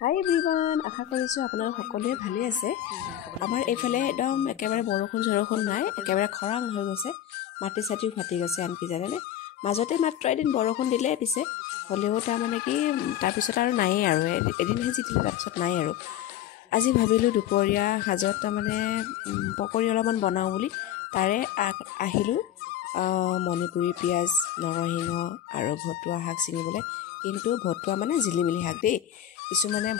হাই everyone, আশা কৰিছোঁ আপোনালোক সকলোৱে ভালে আছে। আমাৰ এইফালে একদম একেবাৰে বৰষুণ নাই, একেবাৰে খৰাং হৈ গৈছে, মাটি চাটিও ফাটি গৈছে। আনকি জানেনে, মাজতে মাত্ৰ এদিন বৰষুণ দিলে, পিছে হ'লেও তাৰমানে কি তাৰপিছত আৰু নায়েই আৰু এদিনহে যি দিলে তাৰপিছত নাই আৰু। আজি ভাবিলোঁ দুপৰীয়া সাজত তাৰমানে পকৰি অলপমান বনাওঁ বুলি, তাৰে আহিলোঁ মণিপুৰী পিঁয়াজ, নৰসিংহ আৰু ভতুৱা শাক ছিঙিবলৈ। কিন্তু ভতুৱা মানে জিলিমিলি শাক দেই, কিছুমানে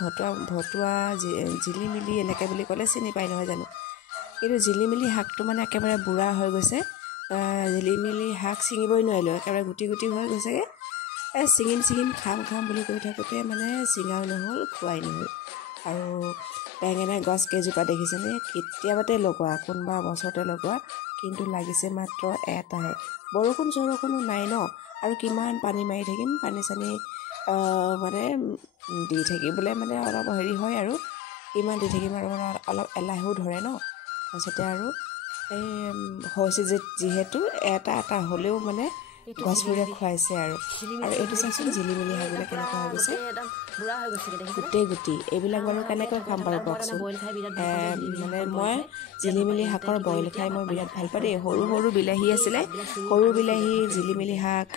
ভতুৱা জিলিমিলি এনেকৈ বুলি ক'লে চিনি পায় নহয় জানো, কিন্তু জিলিমিলি শাকটো মানে একেবাৰে বুঢ়া হৈ গৈছে। জিলিমিলি শাক ছিঙিবই নোৱাৰিলোঁ, একেবাৰে গুটি গুটি হৈ গৈছেগৈ। ছিঙিম খাম বুলি কৈ থাকোঁতে মানে ছিঙাও নহ'ল, খোৱাই নহ'ল। আৰু বেঙেনা গছ কেইজোপা দেখিছেনে, কেতিয়াবাতে লগোৱা, কোনোবা বছৰতে লগোৱা, কিন্তু লাগিছে মাত্ৰ এটাহে। বৰষুণো নাই ন, আৰু কিমান পানী মাৰি থাকিম, পানী চানী মানে দি থাকিবলৈ মানে অলপ হেৰি হয় আৰু, কিমান দি থাকিম আৰু অলপ এলাহো ধৰে ন। তাৰপিছতে আৰু এই হৈছে যিহেতু এটা হ'লেও মানে গছবোৰে খুৱাইছে আৰু এইটো চাচোন জিলিমিলি শাকবিলাক কেনেকুৱা হৈ গৈছে, গোটেই গুটি। এইবিলাক বাৰু কেনেকৈ খাম বাৰু কওকচোন। মানে মই জিলিমিলি শাকৰ বইল খাই মই বিৰাট ভাল পাওঁ দেই। সৰু বিলাহী আছিলে, সৰু বিলাহী, জিলিমিলি শাক,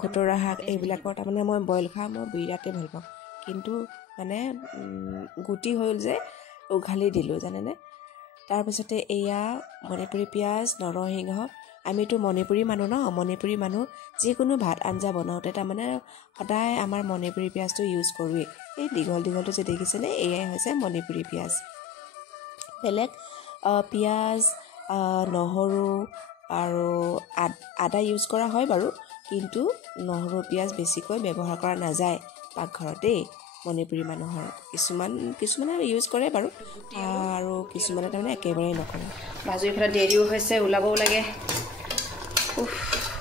খুতৰা শাক, এইবিলাকৰ তাৰমানে মই বইল খাই মই বিৰাটেই ভাল পাওঁ। কিন্তু মানে গুটি হ'ল যে উঘালি দিলোঁ জানেনে। তাৰপিছতে এয়া মণিপুৰী পিঁয়াজ, নৰসিংহ। আমিতো মণিপুৰী মানুহ যিকোনো ভাত আঞ্জা বনাওঁতে তাৰমানে সদায় আমাৰ মণিপুৰী পিঁয়াজটো ইউজ কৰোঁৱেই। এই দীঘলটো যে দেখিছেনে, এয়াই হৈছে মণিপুৰী পিঁয়াজ। বেলেগ পিঁয়াজ, নহৰু আৰু আদা ইউজ কৰা হয় বাৰু, কিন্তু নহৰু পিঁয়াজ বেছিকৈ ব্যৱহাৰ কৰা নাযায় পাকঘৰত দেই মণিপুৰী মানুহৰ। কিছুমানে ইউজ কৰে বাৰু, আৰু কিছুমানে তাৰমানে একেবাৰেই নকৰে। বাজু ইফালে দেৰিও হৈছে, ওলাবও লাগে।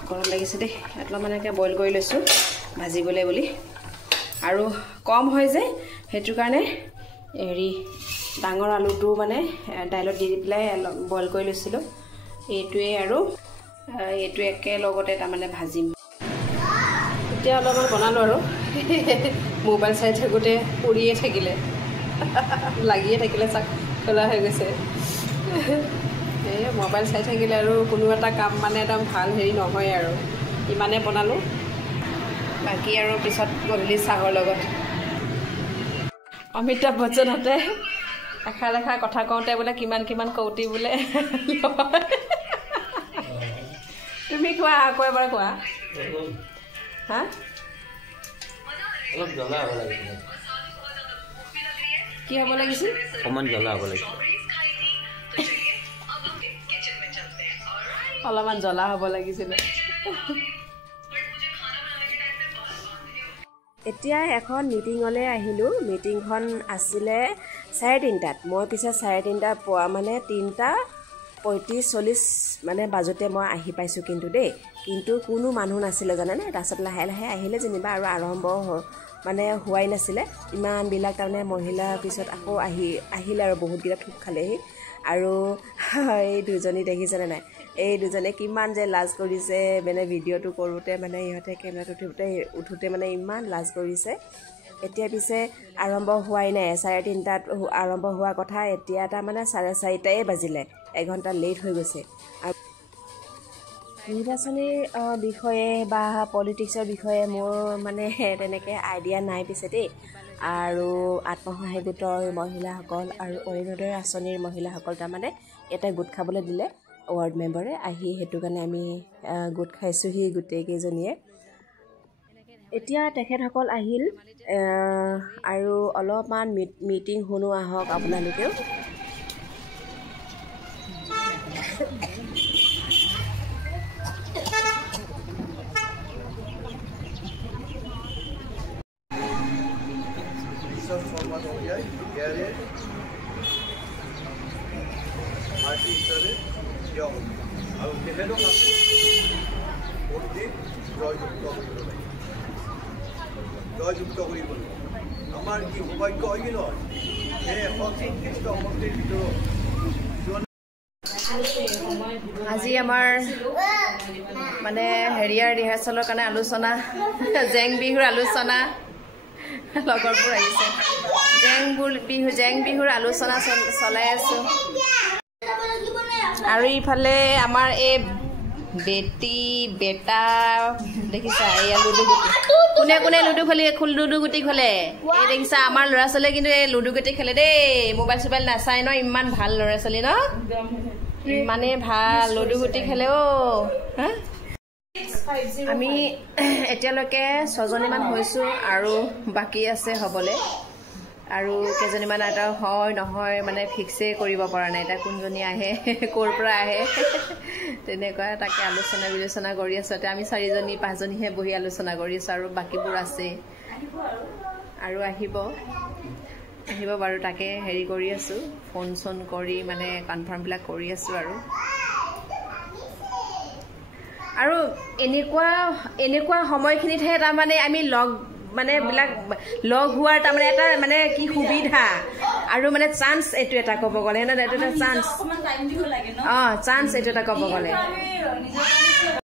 গৰম লাগিছে দেই। অলপমান এনেকৈ বইল কৰি লৈছোঁ ভাজিবলৈ বুলি, আৰু কম হয় যে সেইটো কাৰণে ডাঙৰ আলুটো মানে দাইলত দি পেলাই অলপ বইল কৰি লৈছিলোঁ। এইটোৱে একেলগতে তাৰমানে ভাজিম। এতিয়া অলপমান বনালোঁ আৰু মোবাইল চাই থাকোঁতে পৰিয়ে থাকিলে, লাগিয়ে থাকিলে, চাক খোলা হৈ গৈছে। এই মোবাইল চাই থাকিলে আৰু কোনো এটা কাম মানে একদম ভাল হেৰি নহয় আৰু। ইমানে বনালোঁ, বাকী আৰু পিছত গধূলি চাহৰ লগত। অমিতাভ বচ্চনহঁতে এষাৰ কথা কওঁতে বোলে কিমান কৌটি বোলে। তুমি কোৱা, আকৌ এবাৰ কোৱা। হা, অলপ জ্বলা হ'ব লাগিছিল। কি হ'ব লাগিছিল? অকণমান জ্বলা হ'ব লাগিছিল। অলপমান জ্বলা হ'ব লাগিছিলে। এতিয়া এখন মিটিঙলৈ আহিলোঁ। মিটিংখন আছিলে 3:30টাত। মই পিছে 3:30টাত পোৱা মানে 3:35-40 মানে বাজতে মই আহি পাইছোঁ কিন্তু দেই। কিন্তু কোনো মানুহ নাছিলে জানেনে। তাৰপিছত লাহে আহিলে যেনিবা, আৰু আৰম্ভ মানে হোৱাই নাছিলে। ইমানবিলাক তাৰমানে মহিলাৰ পিছত আকৌ আহিলে আৰু বহুতকেইটা থোপ খালেহি। আৰু এই দুজনী দেখিছেনে নাই, এই দুজনে কিমান যে লাজ কৰিছে মানে ভিডিঅ'টো কৰোঁতে, মানে ইহঁতে কেমেৰাটো উঠোঁতে মানে ইমান লাজ কৰিছে। এতিয়া পিছে আৰম্ভ হোৱাই নাই। 3:30টাত আৰম্ভ হোৱা কথা, এতিয়া তাৰমানে 4:30টাই বাজিলে, এঘণ্টা লেট হৈ গৈছে। আৰু নিৰ্বাচনীৰ বিষয়ে বা পলিটিক্সৰ বিষয়ে মোৰ মানে তেনেকৈ আইডিয়া নাই পিছে দেই। আৰু আত্মসহায়ক গোটৰ মহিলাসকল আৰু অৰুণোদয় আঁচনিৰ মহিলাসকল তাৰমানে এটা গোট খাবলৈ দিলে ৱাৰ্ড মেম্বাৰে আহি, সেইটো কাৰণে আমি গোট খাইছোঁহি গোটেইকেইজনীয়ে। এতিয়া তেখেতসকল আহিল, আৰু অলপমান মিটিং শুনো আহক আপোনালোকেও। আৰু তেখেতক জয়যুক্ত কৰিব লাগিব। আমাৰ কি সৌভাগ্য হয় কি নহয়, যে 134টা সমষ্টিৰ ভিতৰত আজি আমাৰ মানে হেৰিয়াৰ ৰিহাৰ্চেলৰ কাৰণে আলোচনা, জেং বিহুৰ আলোচনা, লগৰবোৰ আহিছে। জেং বিহুৰ আলোচনা চলাই আছো আৰু ইফালে আমাৰ এই বেটা দেখিছা এয়া লুডু গুটি কোনে লুডু গুটি খেলে এই দেখিছা আমাৰ ল'ৰা ছোৱালীয়ে কিন্তু এই লুডু গুটি খেলে দেই মোবাইল চোবাইল নাচাই ন ইমান ভাল ল'ৰা ছোৱালী ন ইমানে ভাল লুডু গুটি খেলে হা আমি এতিয়ালৈকে 6 জনীমান হৈছো আৰু বাকি আছে হ'বলে আৰু কেজনীমান এটা হয় নহয় মানে ফিক্সে কৰিব পৰা নাই এটা কোনজনী আহে ক'ৰ পৰা আহে তেনেকুৱা তাকে আলোচনা কৰি আছো আমি 4 জনী 5 জনীহে বহি আলোচনা কৰি আছো আৰু বাকিবোৰ আছে আৰু আহিব বাৰু তাকে হেৰি কৰি আছো ফোন কৰি মানে কনফাৰ্ম বিলাক কৰি আছো আৰু এনেকুৱা সময়খিনিতহে তাৰমানে আমি লগ হোৱাৰ তাৰমানে এটা মানে কি সুবিধা আৰু মানে চান্স এইটো এটা ক'ব গ'লে এইটো এটা চান্স চান্স এইটো এটা ক'ব গ'লে